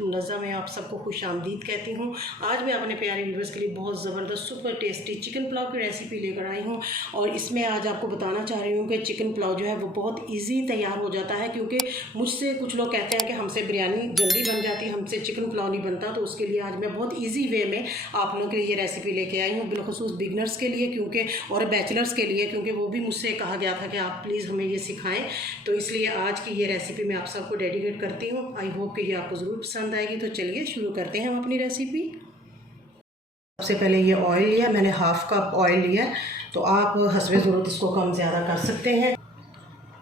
मुनज़्ज़म है, आप सबको खुश आमदीद कहती हूँ। आज मैं अपने प्यारे व्यूवर्स के लिए बहुत ज़बरदस्त सुपर टेस्टी चिकन पुलाव की रेसिपी लेकर आई हूँ और इसमें आज आपको बताना चाह रही हूँ कि चिकन पुलाव जो है वो बहुत ईजी तैयार हो जाता है, क्योंकि मुझसे कुछ लोग कहते हैं कि हमसे बिरयानी जल्दी बन जाती है, हमसे चिकन पुलाव नहीं बनता। तो उसके लिए आज मैं बहुत ईजी वे में आप लोगों के लिए ये रेसिपी लेके आई हूँ, बिलखुसूस बिगनर्स के लिए क्योंकि और बैचलर्स के लिए, क्योंकि वो भी मुझसे कहा गया था कि आप प्लीज़ हमें ये सिखाएँ। तो इसलिए आज की ये रेसिपी मैं आप सबको डेडिकेट करती हूँ। आई होप कि ये आपको ज़रूर पसंद आएगी। तो चलिए शुरू करते हैं हम अपनी रेसिपी। सबसे पहले ये ऑयल लिया मैंने, हाफ़ कप ऑयल लिया, तो आप हस्बे ज़रूरत इसको कम ज़्यादा कर सकते हैं।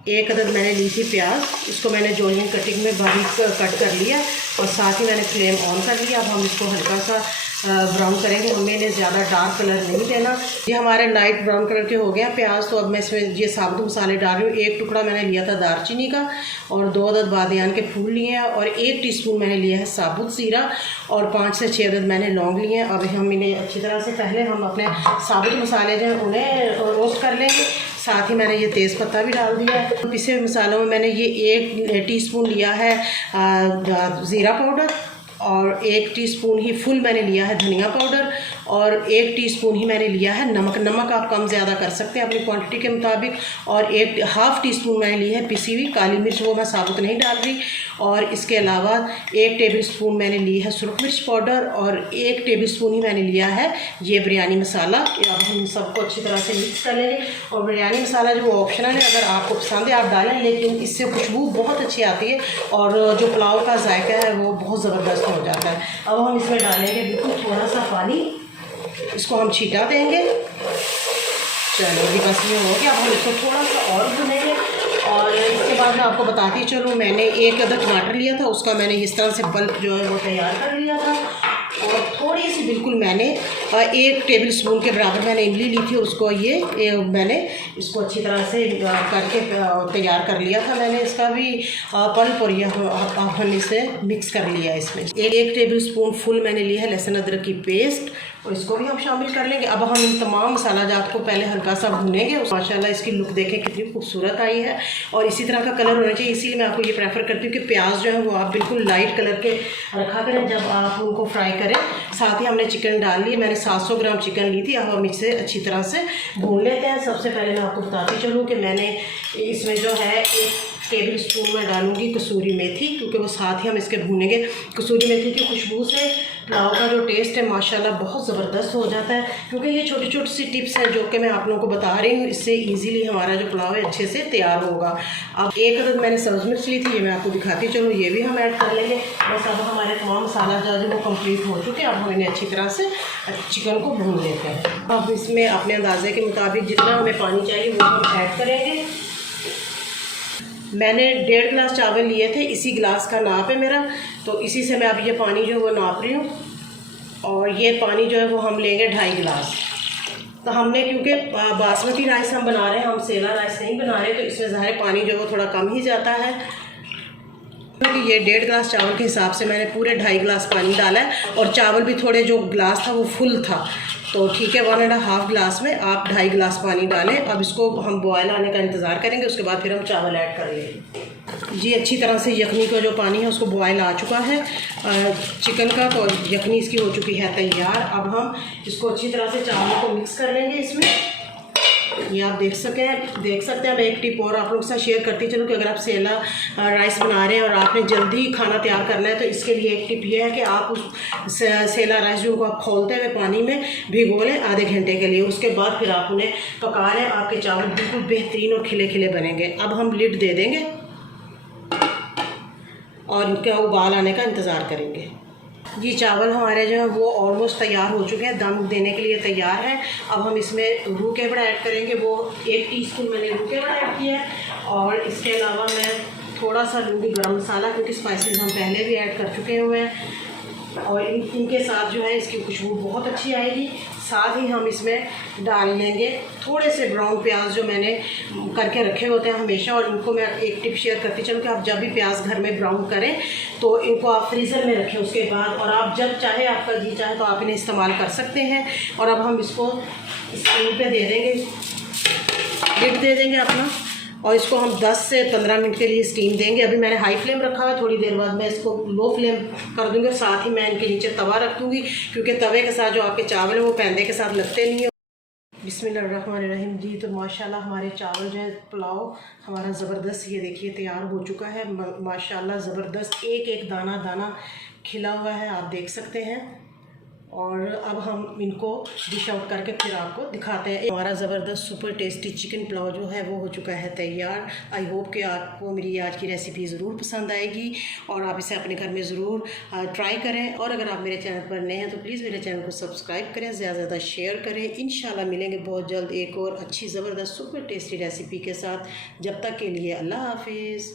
एक अदद मैंने ली थी प्याज, इसको मैंने जूलियन कटिंग में बारीक कट कर लिया और साथ ही मैंने फ्लेम ऑन कर लिया। अब हम इसको हल्का सा ब्राउन करेंगे, हमें इन्हें ज़्यादा डार्क कलर नहीं देना। ये हमारे लाइट ब्राउन कलर के हो गया प्याज। तो अब मैं इसमें ये साबुत मसाले डाल रही हूँ। एक टुकड़ा मैंने लिया था दालचीनी का और 2 अदद बादियान के फूल लिए हैं और 1 टीस्पून मैंने लिया है साबुत ज़ीरा और 5 से 6 अदद मैंने लौंग लिए हैं। अब हम इन्हें अच्छी तरह से पहले हम अपने साबुत मसाले जो हैं उन्हें रोस्ट कर लेंगे। साथ ही मैंने ये तेज़पत्ता भी डाल दिया है। पिसे हुए मसालों में मैंने ये 1 टीस्पून लिया है ज़ीरा पाउडर और 1 टीस्पून ही फुल मैंने लिया है धनिया पाउडर और 1 टीस्पून ही मैंने लिया है नमक। नमक आप कम ज़्यादा कर सकते हैं अपनी क्वांटिटी के मुताबिक। और 1 हाफ़ टीस्पून मैंने ली है पिसी हुई काली मिर्च, वो मैं साबुत नहीं डाल रही। और इसके अलावा 1 टेबलस्पून मैंने ली है सुरख मिर्च पाउडर और 1 टेबलस्पून ही मैंने लिया है ये बिरयानी मसाला। अब हम सबको अच्छी तरह से मिक्स कर लेंगे। और बिरयानी मसाला जो ऑप्शनल है, अगर आपको पसंद है आप डालें, लेकिन इससे खुशबू बहुत अच्छी आती है और जो पुलाव का जायका है वो बहुत ज़बरदस्त हो जाता है। अब हम इसमें डालेंगे बिल्कुल थोड़ा सा पानी, इसको हम छिटा देंगे। चलो जी बस ये हो गया। अब हम इसको थोड़ा सा और भूनेंगे और इसके बाद मैं आपको बताती चलूँ, मैंने 1 अदद टमाटर लिया था, उसका मैंने इस तरह से पल्प जो है वो तैयार कर लिया था। और थोड़ी सी बिल्कुल मैंने 1 टेबलस्पून के बराबर मैंने इमली ली थी, उसको ये मैंने इसको अच्छी तरह से करके तैयार कर लिया था। मैंने इसका भी पल्प और हमने इसे मिक्स कर लिया है। इसमें 1 टेबलस्पून फुल मैंने लिया है लहसुन अदरक की पेस्ट और इसको भी हम शामिल कर लेंगे। अब हम इन तमाम मसाला जात को पहले हल्का सा भूनेंगे। माशाल्लाह इसकी लुक देखें कितनी खूबसूरत आई है और इसी तरह का कलर होना चाहिए। इसीलिए मैं आपको ये प्रेफर करती हूँ कि प्याज जो है वो आप बिल्कुल लाइट कलर के रखा करें जब आप उनको फ्राई करें। साथ ही हमने चिकन डाल ली, मैंने 700 ग्राम चिकन ली थी। अब हम इसे अच्छी तरह से भून लेते हैं। सबसे पहले मैं आपको बताती चलूँ कि मैंने इसमें जो है 1 टेबलस्पून में डालूंगी कसूरी मेथी, क्योंकि वो साथ ही हम इसके भूनेंगे। कसूरी मेथी की खुशबू से पुलाव का जो टेस्ट है माशाल्लाह बहुत ज़बरदस्त हो जाता है, क्योंकि ये छोटी छोटी सी टिप्स हैं जो कि मैं आप लोगों को बता रही हूँ। इससे इजीली हमारा जो पुलाव है अच्छे से तैयार होगा। अब 1 अदद मैंने सब्ज़ मिर्च ली थी, ये मैं आपको दिखाती चलूँ, ये भी हम ऐड कर लेंगे। बस अब हमारे तमाम मसाला जो है वो कम्प्लीट हो चुके हैं। अब हम इन्हें अच्छी तरह से चिकन को भून लेते हैं। अब इसमें अपने अंदाजे के मुताबिक जितना हमें पानी चाहिए वो हम ऐड करेंगे। मैंने 1.5 गिलास चावल लिए थे, इसी गिलास का नाप है मेरा, तो इसी से मैं अब ये पानी जो है वो नाप रही हूँ। और ये पानी जो है वो हम लेंगे 2.5 गिलास। तो हमने क्योंकि बासमती राइस हम बना रहे हैं, हम सेला राइस नहीं बना रहे, तो इसमें ज़ाहिर पानी जो है वो थोड़ा कम ही जाता है। क्योंकि ये 1.5 गिलास चावल के हिसाब से मैंने पूरे 2.5 गिलास पानी डाला है और चावल भी थोड़े जो गिलास था वो फुल था, तो ठीक है 1.5 गिलास में आप 2.5 गिलास पानी डालें। अब इसको हम बॉयल आने का इंतज़ार करेंगे, उसके बाद फिर हम चावल ऐड करेंगे। जी अच्छी तरह से यखनी का जो पानी है उसको बॉयल आ चुका है चिकन का, तो यखनी इसकी हो चुकी है तैयार। अब हम इसको अच्छी तरह से चावल को मिक्स कर लेंगे इसमें। ये आप देख सकते हैं। मैं एक टिप और आप लोगों के साथ शेयर करती चलूँ कि अगर आप सेला राइस बना रहे हैं और आपने जल्दी खाना तैयार करना है, तो इसके लिए एक टिप ये है कि आप उस सेला राइस जो को आप खोलते हुए पानी में भिगो लें आधे घंटे के लिए। उसके बाद फिर आप उन्हें पका लें, आपके चावल बिल्कुल बेहतरीन और खिले खिले बनेंगे। अब हम लिड दे देंगे और इनका उबाल आने का इंतज़ार करेंगे। ये चावल हमारे जो है वो ऑलमोस्ट तैयार हो चुके हैं, दम देने के लिए तैयार है। अब हम इसमें रूह केवड़ा ऐड करेंगे, वो 1 टीस्पून मैंने रूह केवड़ा ऐड किया है। और इसके अलावा मैं थोड़ा सा लूँगी गरम मसाला, क्योंकि स्पाइसेस हम पहले भी ऐड कर चुके हुए हैं और इनके साथ जो है इसकी खुशबू बहुत अच्छी आएगी। साथ ही हम इसमें डाल लेंगे थोड़े से ब्राउन प्याज जो मैंने करके रखे होते हैं हमेशा। और इनको मैं एक टिप शेयर करती चलूँ कि आप जब भी प्याज घर में ब्राउन करें तो इनको आप फ्रीज़र में रखें उसके बाद, और आप जब चाहे आपका जी चाहे तो आप इन्हें इस्तेमाल कर सकते हैं। और अब हम इसको स्टीम पे दे देंगे, लिड दे देंगे अपना और इसको हम 10 से 15 मिनट के लिए स्टीम देंगे। अभी मैंने हाई फ्लेम रखा हुआ है, थोड़ी देर बाद मैं इसको लो फ्लेम कर दूँगी। साथ ही मैं इनके नीचे तवा रख दूँगी, क्योंकि तवे के साथ जो आपके चावल हैं वो पैंदे के साथ लगते नहीं है। बिस्मिल्लाहिर्रहमानिर्रहीम जी। तो माशाल्लाह हमारे चावल जो है, पुलाव हमारा ज़बरदस्त ये देखिए तैयार हो चुका है। माशाल्लाह ज़बरदस्त, एक एक दाना दाना खिला हुआ है, आप देख सकते हैं। और अब हम इनको डिश आउट करके फिर आपको दिखाते हैं। हमारा ज़बरदस्त सुपर टेस्टी चिकन पुलाव जो है वो हो चुका है तैयार। आई होप कि आपको मेरी आज की रेसिपी ज़रूर पसंद आएगी और आप इसे अपने घर में ज़रूर ट्राई करें। और अगर आप मेरे चैनल पर नए हैं तो प्लीज़ मेरे चैनल को सब्सक्राइब करें, ज़्यादा से ज़्यादा शेयर करें। इंशाल्लाह मिलेंगे बहुत जल्द एक और अच्छी ज़बरदस्त सुपर टेस्टी रेसिपी के साथ। जब तक के लिए अल्लाह हाफिज़।